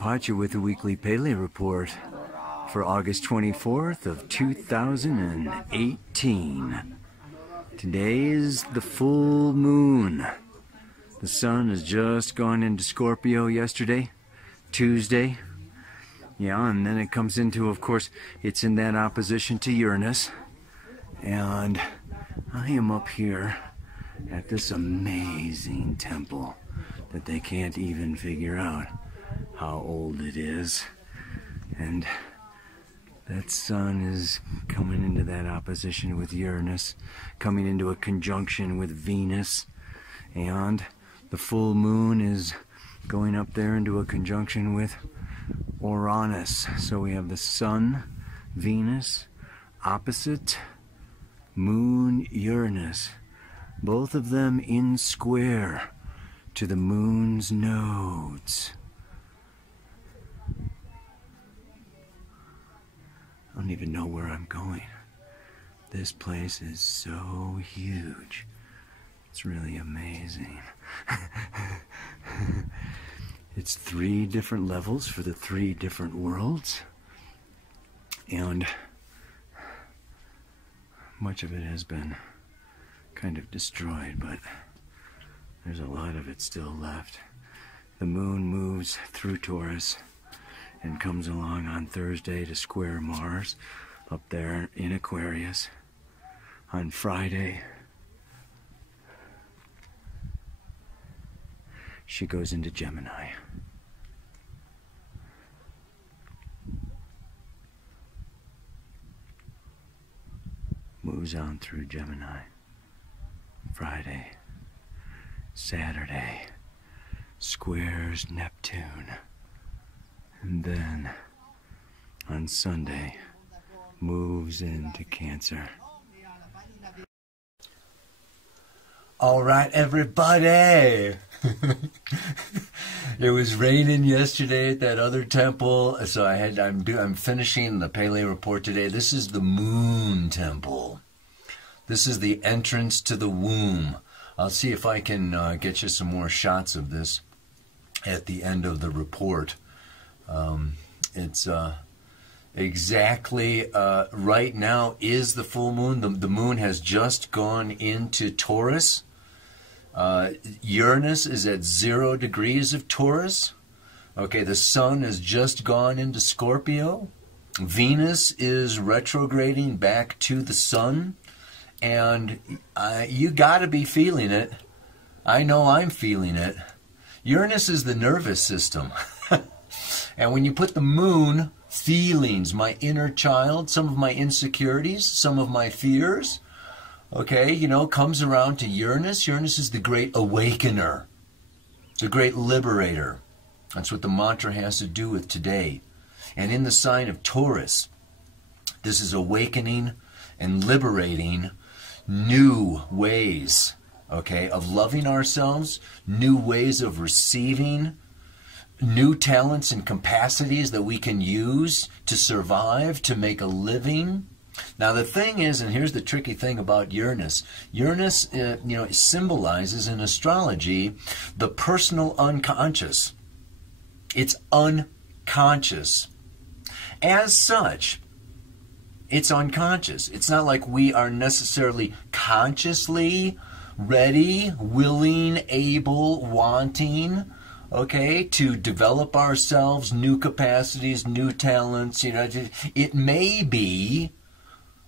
Pacha with the weekly Pele report for August 24th of 2018. Today is the full moon. The sun has just gone into Scorpio yesterday, Tuesday. Yeah, and then it comes into, of course, it's in that opposition to Uranus. And I am up here at this amazing temple that they can't even figure out how old it is. And that sun is coming into that opposition with Uranus, coming into a conjunction with Venus, and the full moon is going up there into a conjunction with Uranus. So we have the sun, Venus, opposite moon, Uranus, both of them in square to the moon's nodes. I don't even know where I'm going. This place is so huge. It's really amazing. It's 3 different levels for the 3 different worlds. And much of it has been kind of destroyed, but there's a lot of it still left. The moon moves through Taurus and comes along on Thursday to square Mars up there in Aquarius. On Friday, she goes into Gemini. Moves on through Gemini. Friday, Saturday, squares Neptune. And then on Sunday, moves into Cancer. All right, everybody. It was raining yesterday at that other temple, so I'm finishing the Pele report today. This is the Moon Temple. This is the entrance to the womb. I'll see if I can get you some more shots of this at the end of the report. It's exactly right now is the full moon. The moon has just gone into Taurus. Uranus is at 0 degrees of Taurus. Okay, the sun has just gone into Scorpio. Venus is retrograding back to the sun. And you got to be feeling it. I know I'm feeling it. Uranus is the nervous system. And when you put the moon, feelings, my inner child, some of my insecurities, some of my fears, okay, you know, comes around to Uranus. Uranus is the great awakener, the great liberator. That's what the mantra has to do with today. And in the sign of Taurus, this is awakening and liberating new ways, okay, of loving ourselves, new ways of receiving, new talents and capacities that we can use to survive, to make a living. Now the thing is, and here's the tricky thing about Uranus. Uranus, you know, symbolizes in astrology the personal unconscious. It's unconscious. As such, it's unconscious. It's not like we are necessarily consciously ready, willing, able, wanting, okay, to develop ourselves, new capacities, new talents. You know, it may be,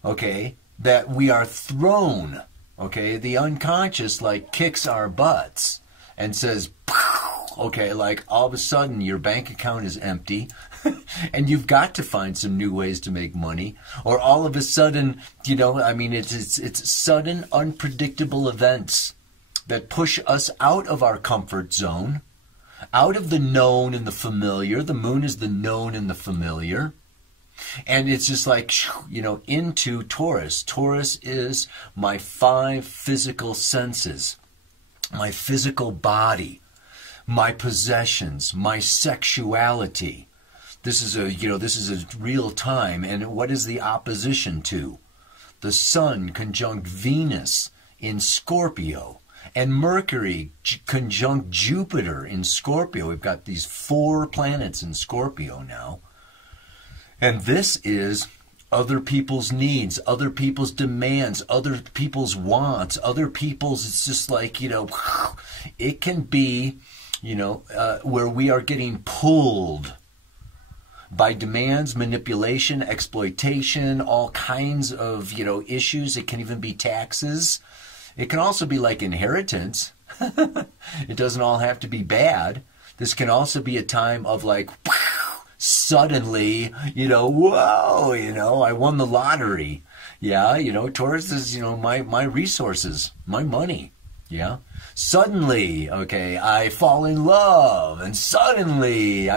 okay, that we are thrown, okay, the unconscious like kicks our butts and says, okay, like all of a sudden your bank account is empty and you've got to find some new ways to make money. Or all of a sudden, you know, I mean, it's sudden, unpredictable events that push us out of our comfort zone, out of the known and the familiar. The moon is the known and the familiar. And it's just like, you know, into Taurus. Taurus is my 5 physical senses, my physical body, my possessions, my sexuality. This is a, you know, this is a real time. And what is the opposition to? The sun conjunct Venus in Scorpio. And Mercury conjunct Jupiter in Scorpio. We've got these 4 planets in Scorpio now. And this is other people's needs, other people's demands, other people's wants, other people's, it's just like, it can be, where we are getting pulled by demands, manipulation, exploitation, all kinds of, issues. It can even be taxes. It can also be like inheritance. It doesn't all have to be bad. This can also be a time of like, suddenly, whoa, I won the lottery. Yeah, Taurus is, my resources, my money. Yeah. Suddenly, okay, I fall in love, and suddenly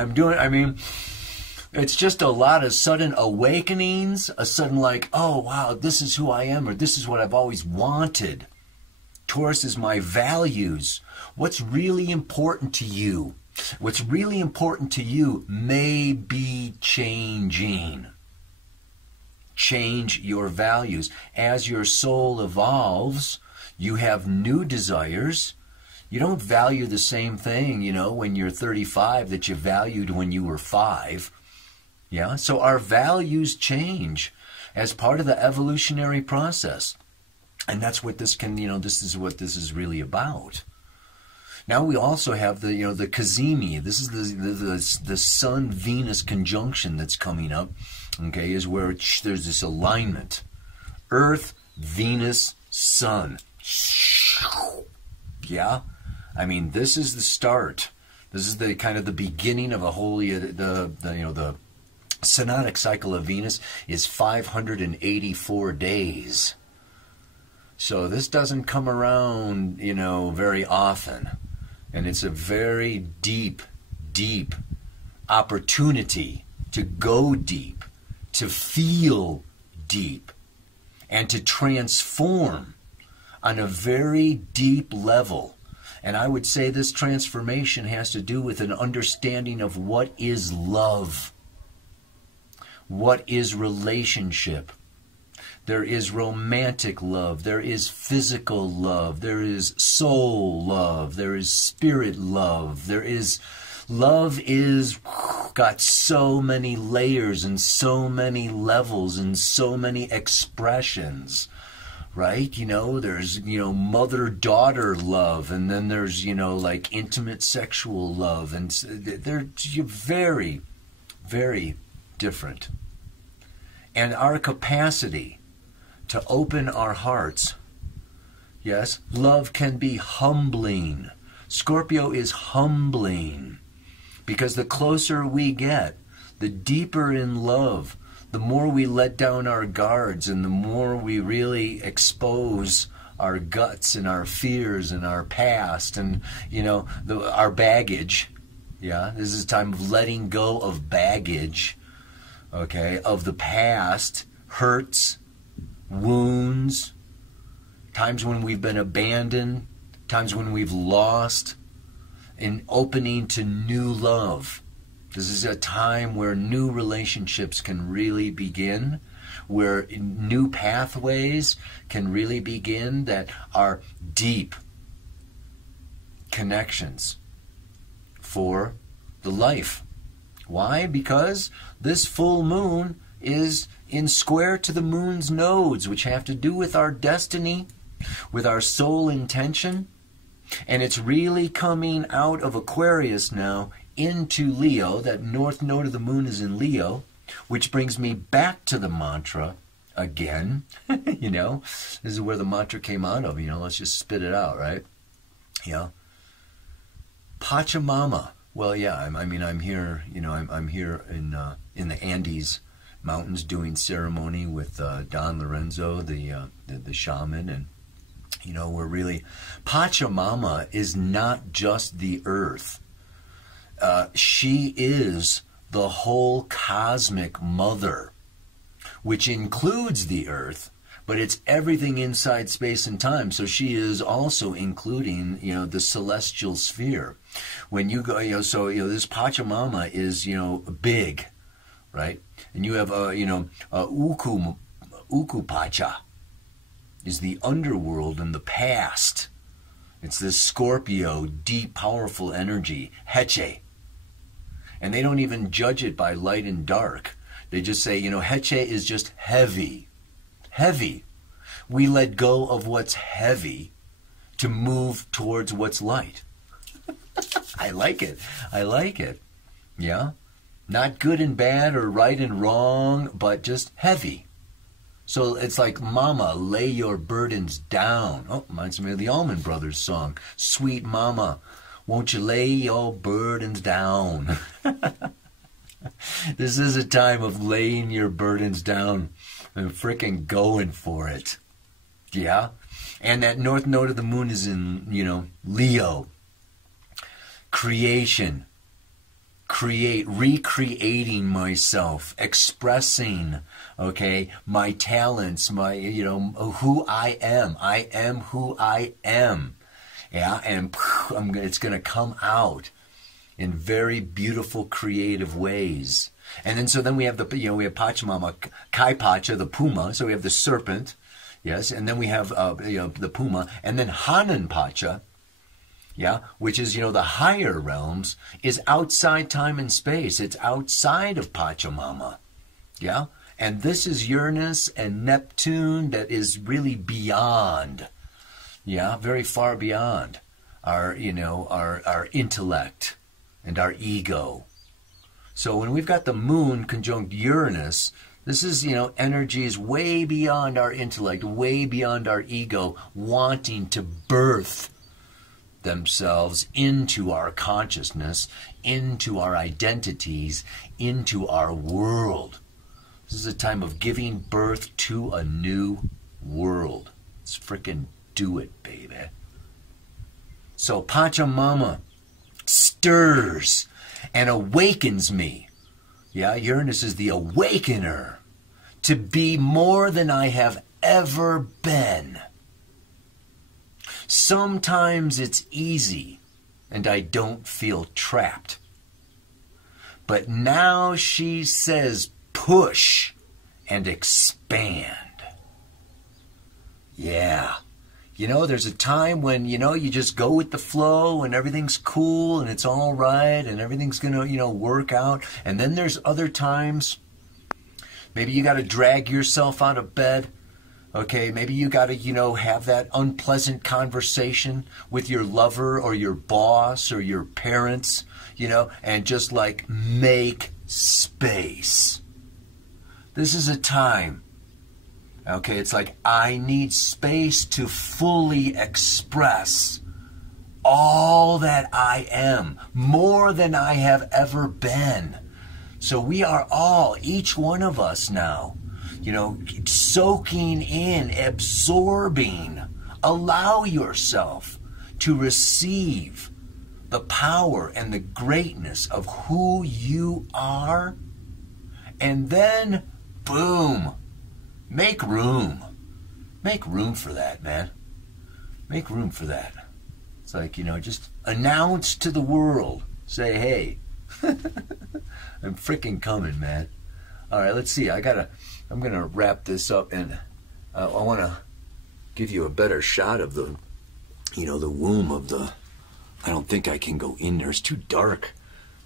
it's just a lot of sudden awakenings, a sudden like, oh, wow, this is who I am, or this is what I've always wanted. Taurus is my values. What's really important to you? What's really important to you may be changing. Change your values. As your soul evolves, you have new desires. You don't value the same thing, when you're 35 that you valued when you were 5. Yeah, so our values change as part of the evolutionary process. And that's what this can, this is what this is really about. Now we also have the, the Cazimi. This is the Sun-Venus conjunction that's coming up, okay, is where there's this alignment. Earth, Venus, Sun. Yeah? This is the start. This is the kind of the beginning of a holy, the synodic cycle of Venus is 584 days. So this doesn't come around, very often. And it's a very deep, deep opportunity to go deep, to feel deep, and to transform on a very deep level. And I would say this transformation has to do with an understanding of what is love, what is relationship. There is romantic love, there is physical love, there is soul love, there is spirit love, love is got so many layers and so many levels and so many expressions, right? There's, mother-daughter love, and then there's, like intimate sexual love, and they're very, very different. And our capacity to open our hearts. Yes, love can be humbling. Scorpio is humbling because the closer we get, the deeper in love, the more we let down our guards and the more we really expose our guts and our fears and our past and, our baggage. Yeah, this is a time of letting go of baggage, okay, of the past, hurts, wounds, times when we've been abandoned, times when we've lost, and opening to new love. This is a time where new relationships can really begin, where new pathways can really begin that are deep connections for the life. Why? Because this full moon is in square to the moon's nodes, which have to do with our destiny, with our soul intention. And it's really coming out of Aquarius now into Leo. That north node of the moon is in Leo, which brings me back to the mantra again. This is where the mantra came out of. Let's just spit it out, right? Yeah. Pachamama. Well, yeah, I'm here, I'm here in the Andes Mountains doing ceremony with Don Lorenzo, the shaman, and we're really, Pachamama is not just the earth. She is the whole cosmic mother, which includes the earth, but it's everything inside space and time. So she is also including, the celestial sphere. When you go, this Pachamama is, big, right? And you have, Ukupacha is the underworld and the past. It's this Scorpio, deep, powerful energy, Heche. And they don't even judge it by light and dark. They just say, you know, Heche is just heavy. Heavy. We let go of what's heavy to move towards what's light. I like it. I like it. Yeah? Not good and bad or right and wrong, but just heavy. So it's like, Mama, lay your burdens down. Oh, reminds me of the Allman Brothers song. Sweet Mama, won't you lay your burdens down? This is a time of laying your burdens down and frickin' going for it. Yeah? And that north node of the moon is in, you know, Leo. Creation. Recreating myself, expressing, okay, my talents, my, you know, who I am. I am who I am. Yeah, and it's going to come out in very beautiful, creative ways. And then, so then we have the, you know, we have Pachamama, Kai Pacha, the Puma. So we have the serpent, yes, and then we have, you know, the Puma, and then Hanan Pacha, yeah, which is, you know, the higher realms, is outside time and space. It's outside of Pachamama, yeah? And this is Uranus and Neptune that is really beyond, yeah, very far beyond our, you know, our intellect and our ego. So when we've got the moon conjunct Uranus, this is, you know, energies way beyond our intellect, way beyond our ego, wanting to birth themselves into our consciousness, into our identities, into our world. This is a time of giving birth to a new world. Let's frickin' do it, baby. So Pachamama stirs and awakens me. Yeah, Uranus is the awakener to be more than I have ever been. Sometimes it's easy and I don't feel trapped. But now she says push and expand. Yeah. You know, there's a time when, you know, you just go with the flow and everything's cool and it's all right and everything's going to, you know, work out. And then there's other times, maybe you got to drag yourself out of bed. Okay, maybe you got to, you know, have that unpleasant conversation with your lover or your boss or your parents, you know, and just like make space. This is a time, okay, it's like I need space to fully express all that I am, more than I have ever been. So we are all, each one of us now, you know, soaking in, absorbing. Allow yourself to receive the power and the greatness of who you are. And then, boom, make room. Make room for that, man. Make room for that. It's like, you know, just announce to the world. Say, hey, I'm freaking coming, man. All right, let's see. I'm going to wrap this up, and I want to give you a better shot of the, you know, the womb of the, I don't think I can go in there. It's too dark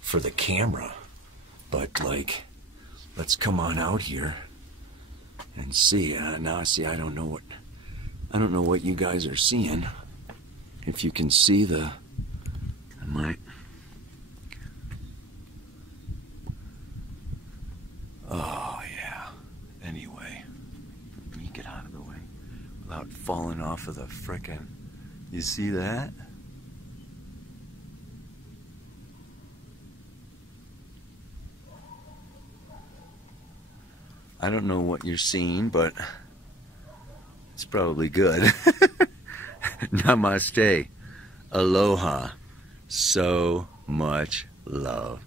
for the camera. But, like, let's come on out here and see. Now, see, I don't know what you guys are seeing. If you can see the, I might. Oh, yeah. Anyway, let me get out of the way without falling off of the frickin'. You see that? I don't know what you're seeing, but it's probably good. Namaste. Aloha. So much love.